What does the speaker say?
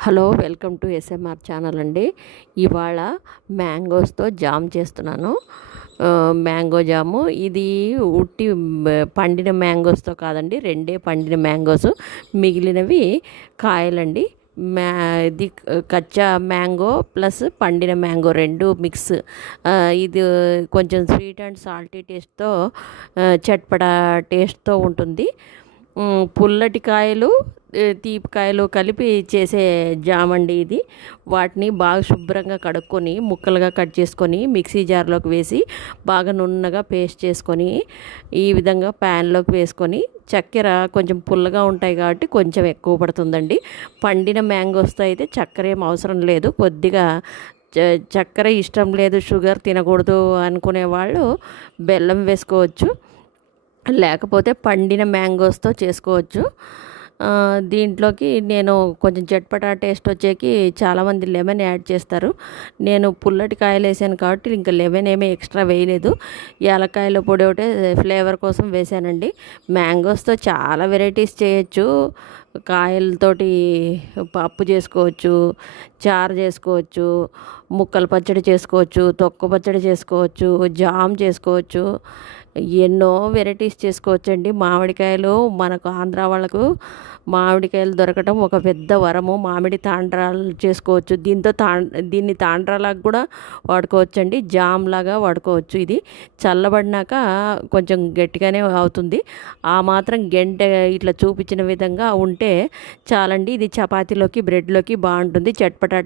Hello, welcome to SMR channel అండి. ఇవాళ మ్యాంగోస్తో jam చేస్తున్నాను. మ్యాంగో జాము ఇది ఉట్టి పండిన మ్యాంగోస్తో కాదండి, రెండే పండిన మ్యాంగోస్, మిగిలినవి కాయలండి. ఇది కచ్చా మ్యాంగో ప్లస్ పండిన మ్యాంగో రెండు మిక్స్. ఇది కొంచెం స్వీట్ అండ్ సాల్టీ టేస్ట్తో, చట్పటా టేస్ట్తో ఉంటుంది. పుల్లటి కాయలు, తీపి కాయలు కలిపి చేసే జామ్ అండి ఇది. వాటిని బాగా శుభ్రంగా కడుక్కొని ముక్కలుగా కట్ చేసుకొని మిక్సీ జార్లోకి వేసి బాగా నున్నగా పేస్ట్ చేసుకొని ఈ విధంగా ప్యాన్లోకి వేసుకొని, చక్కెర కొంచెం పుల్లగా ఉంటాయి కాబట్టి కొంచెం ఎక్కువ పడుతుందండి. పండిన మ్యాంగోస్తో అయితే చక్కెర ఏం అవసరం లేదు. కొద్దిగా చక్కెర ఇష్టం లేదు, షుగర్ తినకూడదు అనుకునే వాళ్ళు బెల్లం వేసుకోవచ్చు, లేకపోతే పండిన మ్యాంగోస్తో చేసుకోవచ్చు. దీంట్లోకి నేను కొంచెం చట్పటా టేస్ట్ వచ్చేకి చాలామంది లెమన్ యాడ్ చేస్తారు. నేను పుల్లటి కాయలు వేసాను కాబట్టి ఇంకా లెమన్ ఏమీ ఎక్స్ట్రా వేయలేదు. యాలక్కాయల పొడి ఒకటే ఫ్లేవర్ కోసం వేసానండి. మ్యాంగోస్తో చాలా వెరైటీస్ చేయొచ్చు. కాయలతోటి పప్పు చేసుకోవచ్చు, చారు చేసుకోవచ్చు, ముక్కల పచ్చడి చేసుకోవచ్చు, తొక్క పచ్చడి చేసుకోవచ్చు, జామ్ చేసుకోవచ్చు, ఎన్నో వెరైటీస్ చేసుకోవచ్చండి. మామిడికాయలు మనకు ఆంధ్ర వాళ్ళకు మామిడికాయలు దొరకటం ఒక పెద్ద వరము. మామిడి తాండ్రాలు చేసుకోవచ్చు. దీన్ని తాండ్రాలకు కూడా వాడుకోవచ్చండి, జామ్ లాగా వాడుకోవచ్చు. ఇది చల్లబడినాక కొంచెం గట్టిగానే అవుతుంది. ఆ మాత్రం గంట ఇట్లా చూపించిన విధంగా ఉంటే చాలండి. ఇది చపాతీలోకి, బ్రెడ్లోకి బాగుంటుంది. చట్పటా